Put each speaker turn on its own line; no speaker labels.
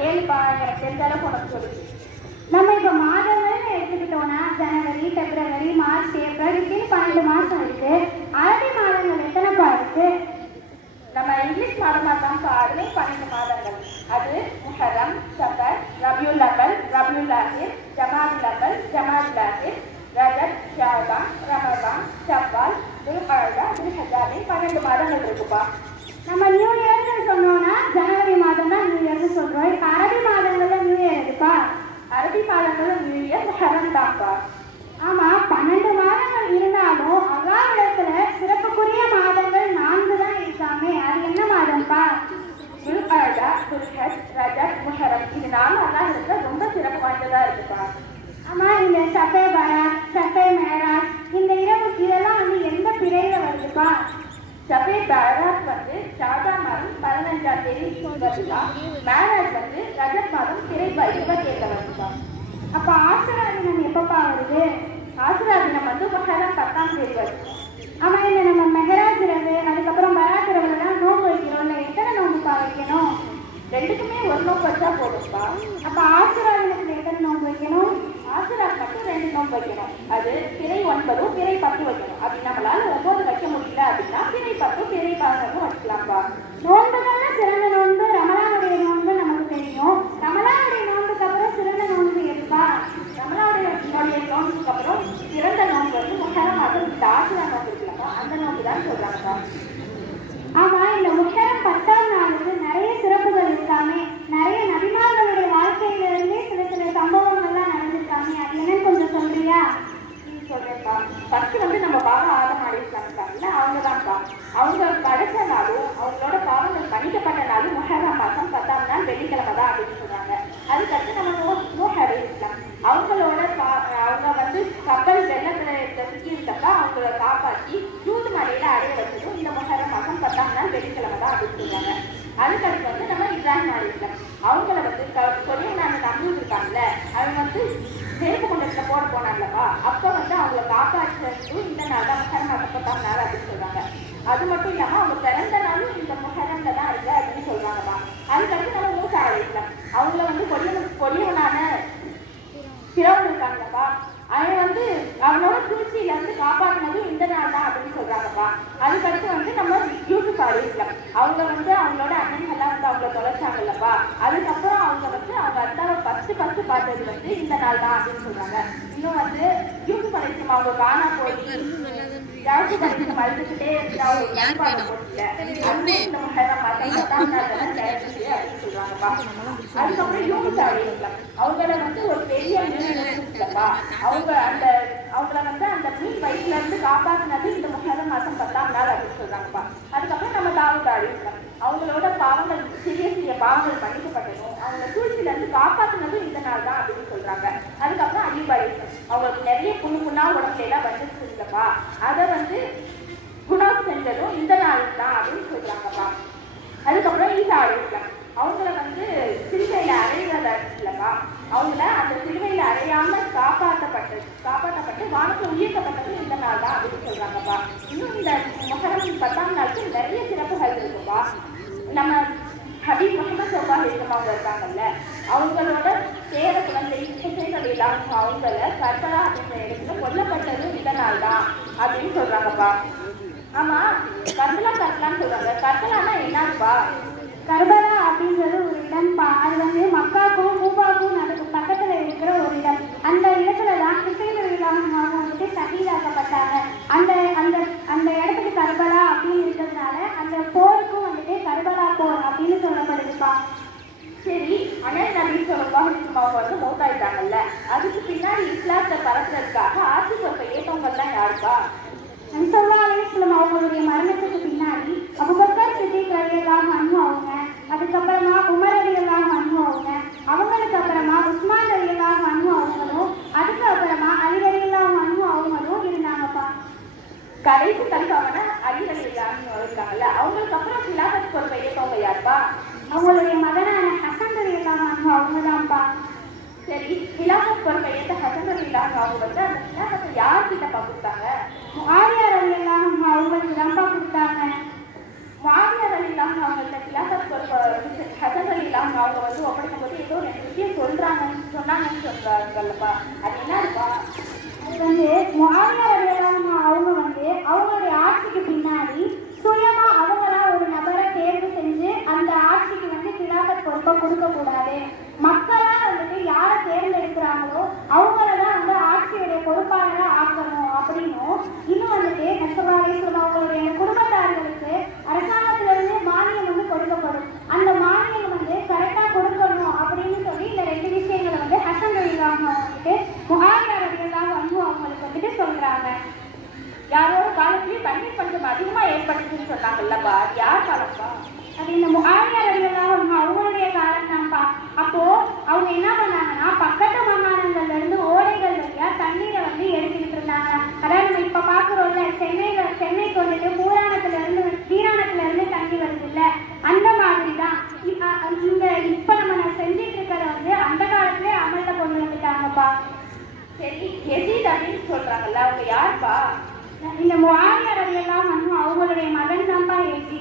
கேளுப்பா எனக்கு தெரிஞ்ச அளவுக்கு உனக்கு சொல்லு. நம்ம இப்போ மாதங்கள்னு எடுத்துக்கிட்டோம்னா ஜனவரி பிப்ரவரி மார்ச் ஏப்ரல் இப்படின்னு பன்னெண்டு மாதம் இருக்கு. அரபி மாதங்கள் எத்தனைப்பா இருக்கு? நம்ம இங்கிலீஷ் மாதமாக தான்ப்பா அதுலேயும் பன்னெண்டு மாதங்கள். அது முஹரம் சஃபர் ரபியுல் அவல் ரபியுல் ஆஹிர் ஜமாதுல் அவல் ஜமாதுல் ஆஹிர் ரஜத் ஷாபா ரமபான் சவால் துல்கஅதா துல்ஹஜ்ஜான்னு பன்னெண்டு மாதங்கள் இருக்குப்பா. நம்ம நியூ இயர்னு சொன்னோம்னா ஜனவரி மாதம் தான் நியூ இப்போ அரபி மாதங்களில் நியூ இயர் இருக்குப்பா அரபி மாதங்கள்ல நியூ இயர் ஹரம் தான்ப்பா ஆமா பன்னெண்டு மாதங்கள் இருந்தாலும் அல்லாவிடத்துல சிறப்புக்குரிய மாதங்கள் நான்கு தான் இருக்காமே. அது என்ன மாதம்ப்பா? துல்கஅதா துல்ஹஜ் ரஜத் முஹரம். இது நாலு அல்லாஹ் ரொம்ப சிறப்பு வாய்ந்ததா இருக்குப்பா. ஆமா இந்த சஃபே பராத் சஃபே மேராஜ் இந்த இரவு இதெல்லாம் வந்து எந்த பிறையில வருதுப்பா? சஃபே பராத் வந்து ஷாபா மாதம் பதினஞ்சாம் தேதி வருதுப்பா மேராஜ் வந்து ரஜத் மாதம் பிறை இருபத்தி ஏழுல தான் அப்போ ஆசிரா தினம் எப்பப்பா வருது? ஆசிரா தினம் வந்து மகரம் பத்தாம் தேதி வருது. ஆனால் இந்த நம்ம மெஹராஜ் இரவு அதுக்கப்புறம் பராத் இரவுலாம் வைக்கணும் வைக்கிறோம்ல எத்தனை நோன்புப்பா வைக்கணும்? ரெண்டுக்குமே ஒரு நோக்கு வச்சா போதும்ப்பா அப்போ ஆசுரா தினத்துல எத்தனை நோன்பு வைக்கணும் ஆசுரா மட்டும் வைக்கணும். அது பிறை ஒன்பதும் பிறை பத்து வைக்கணும். அப்படி நம்மளால ஒன்பது வைக்க முடியல அப்படின்னா பிறை பத்தும் பிறை பதினொன்றும் வச்சுக்கலாம்ப்பா நோய் அவங்க தான்ப்பா நாளும் அவங்களோட பாவங்கள் மன்னிக்கப்பட்ட நாளும் முஹர்ரம் மாதம் பத்தாம் நாள் வெள்ளிக்கிழமை தான் அப்படின்னு சொல்றாங்க. அதுக்கடுத்து நம்ம நோ நூஹ் அவங்களோட பா- அவங்க வந்து கப்பல் வெள்ளத்துல சிக்கி இருக்கப்ப அவங்கள காப்பாற்றி தூது மலையில அடைய வச்சதும் இந்த முஹர்ரம் மாதம் பத்தாம் நாள் வெள்ளிக்கிழமை தான் அப்படின்னு சொல்றாங்க. அதுக்கடுத்து வந்து நம்ம இப்ராஹிம் அலைஹிஸ்ஸலாம் அவங்கள வந்து கொடியனான நம்பூர் இருக்காங்கல்ல அவங்க வந்து நெருப்பு கொண்டத்துல போட போனாங்களப்பா அப்போ வந்து அவங்க காப்பாற்றுறதுக்கும் இந்த நாள் தான் முஹர்ரம் மாதம் நாள் அப்படின்னு சொல்றாங்க. அது மட்டும் இல்லாம அவங்க பிறந்த நாளும் இந்த முஹர்ரம்ல தான் இருக்கு அப்படின்னு சொல்றாங்கம்மா. அதுக்கடுத்து நம்ம மூசா அலைஹிஸ்ஸலாம் அவங்கள வந்து கொடியவன் கொடியவனான பிறவன் இருக்காங்கப்பா. அவன் வந்து அவனோட சூழ்ச்சியில இருந்து காப்பாற்றினதும் இந்த நாள் தான் அப்படின்னு சொல்றாங்கப்பா. அதுக்கடுத்து வந்து நம்ம யூசுப் அலிஸ்லாம் அவங்க வந்து அவங்களோட அண்ணன்கள்லாம் வந்து அவங்கள தொலைச்சாங்கல்லப்பா. அதுக்கப்புறம் அவங்க வந்து அவங்க அத்தாவை ஃபர்ஸ்ட் ஃபர்ஸ்ட் பார்த்தது வந்து இந்த நாள் தான் அப்படின்னு சொல்றாங்க. இன்னும் வந்து யூசுப் அலிஸ்லாம் அவங்க காணா போய் யாருக்கும் அப்படின்னு சொல்றாங்கப்பா அதுக்கப்புறம் அவங்கள வந்து ஒரு பெரிய அவங்க அந்த அவங்கள வந்து அந்த மீன் வயிற்றுல இருந்து காப்பாற்றினது இந்த முஹர்ரம் மாசம் பத்தாம் நாள் அப்படின்னு சொல்றாங்கப்பா. அதுக்கப்புறம் நம்ம தாவூத் அலிஸ்லாம் அவங்களோட பாவங்கள் சிறிய சிறிய பாவங்கள் மன்னிக்கப்பட்டதும் அவங்க சூழ்ச்சியிலிருந்து காப்பாற்றினதும் இந்த நாள் தான் அப்படின்னு சொல்றாங்க. அதுக்கப்புறம் அலிப் அவங்களுக்கு நிறைய புண்ணு புண்ணா உடம்புல எல்லாம் வந்துருச்சுல்லப்பா அதை வந்து குணம் செஞ்சதும் இந்த நாள் தான் அப்படின்னு சொல்றாங்கப்பா. அதுக்கப்புறம் ஈசா அலிஸ்லாம் அவங்கள வந்து சிலுவையில அறையிறதா இல்லைப்பா. அவங்கள அந்த சிலுவையில அறையாம காப்பாற்றப்பட்டது காப்பாற்றப்பட்டு வானத்தை உயர்த்தப்பட்டது இந்த நாள் தான் அப்படின்னு சொல்றாங்கப்பா. இன்னும் இந்த மகரம் பத்தாம் நாளுக்கு நிறைய நம்ம ஹபீப் முகமது சோபா அவங்க இருக்காங்கல்ல அவங்களோட பேர குழந்தை குழந்தைகள் அலி இல்லாம அவங்கள கர்பலா அப்படின்ற இடத்துல கொல்லப்பட்டது இதனால் தான் அப்படின்னு சொல்றாங்கப்பா. ஆமா கர்பலா கர்பலான்னு சொல்றாங்க. கர்பலானா என்னப்பா? கர்பலா அப்படின்றது ஒரு இடம்ப்பா அது வந்து மக்காக்கும் கூபாக்கும் நடுக்கு பக்கத்துல இருக்கிற ஒரு இடம் அந்த இடத்துல தான் ஹுசைன் இல்லாம வந்துட்டு சகிதாக்கப்பட்டாங்க அந்த அந்த அந்த இடத்துக்கு கர்பலா அப்படின்னு இருக்கிறதுனால அந்த போருக்கும் வந்துட்டு கர்பலா போர் அப்படின்னு சொல்லப்படுதுப்பா சரி அனல் நபி சொல்லலாம் அவங்க வந்து மௌத்தாயிட்டாங்கல்ல அதுக்கு பின்னாடி இஸ்லாத்தை பரப்புறதுக்காக ஆட்சி பொறுப்பை ஏற்றவங்கலாம் யாருப்பா நன்சல்லா அலிஸ்லம் அவங்களுடைய மரணத்துக்கு பின்னாடி அபுபக்கர் சித்திக் ரலியல்லாஹு அன்ஹு அவங்க. அதுக்கப்புறமா
பார்ப்பான் சரி ஹிலாபத் கொள்கை
எந்த ஹசமதி இல்லாமல் வந்து
அந்த ஹிலாபத்தை யார்கிட்ட பார்த்துட்டாங்க ஆரியார் அலி எல்லாம் அவங்களுக்கு தான்ப்பா கொடுத்தாங்க ஆக்கணும் அப்படின்னும் இன்னும் வந்துட்டு நெசவாரி அவங்களுடைய குடும்பத்தார்களுக்கு அரசாங்கத்திலிருந்து மானியம் வந்து கொடுக்கப்படும். அந்த மானியம் வந்து கரெக்டா கொடுக்கணும் அப்படின்னு சொல்லி இந்த ரெண்டு விஷயங்களை வந்து ஹசன் ரலியல்லாஹு வந்துட்டு முஹாவியார் வந்து அவங்களுக்கு வந்துட்டு சொல்றாங்க.
யாரோ காலத்துலயும் தண்ணீர் பஞ்சம் அதிகமா ஏற்பட்டுச்சுன்னு சொன்னாங்கல்லப்பா அது யார் காலப்பா?
அது இந்த முகாமியார் தான் அவங்க அவங்களுடைய காலம் தான்ப்பா அப்போ அவங்க என்ன பண்ணாங்கன்னா பக்கத்து மாகாணங்கள்ல இருந்து ஓடைகள் வழியா தண்ணீரை வந்து எடுத்துக்கிட்டு இருந்தாங்க அதாவது நம்ம இப்ப பாக்குறோம்ல சென்னையில சென்னைக்கு வந்துட்டு பூராணத்துல இருந்து வீராணத்துல இருந்து தண்ணி வருது இல்ல அந்த மாதிரி தான் இந்த இப்ப நம்ம செஞ்சுட்டு இருக்கிறத வந்து அந்த காலத்திலே அமல்ல கொண்டு வந்துட்டாங்கப்பா
சரி எசீத் அப்படின்னு சொல்றாங்கல்ல அவங்க யாருப்பா?
இந்த முகாமியார் எல்லாம் வந்து அவங்களுடைய மகன் தான்ப்பா எழுதி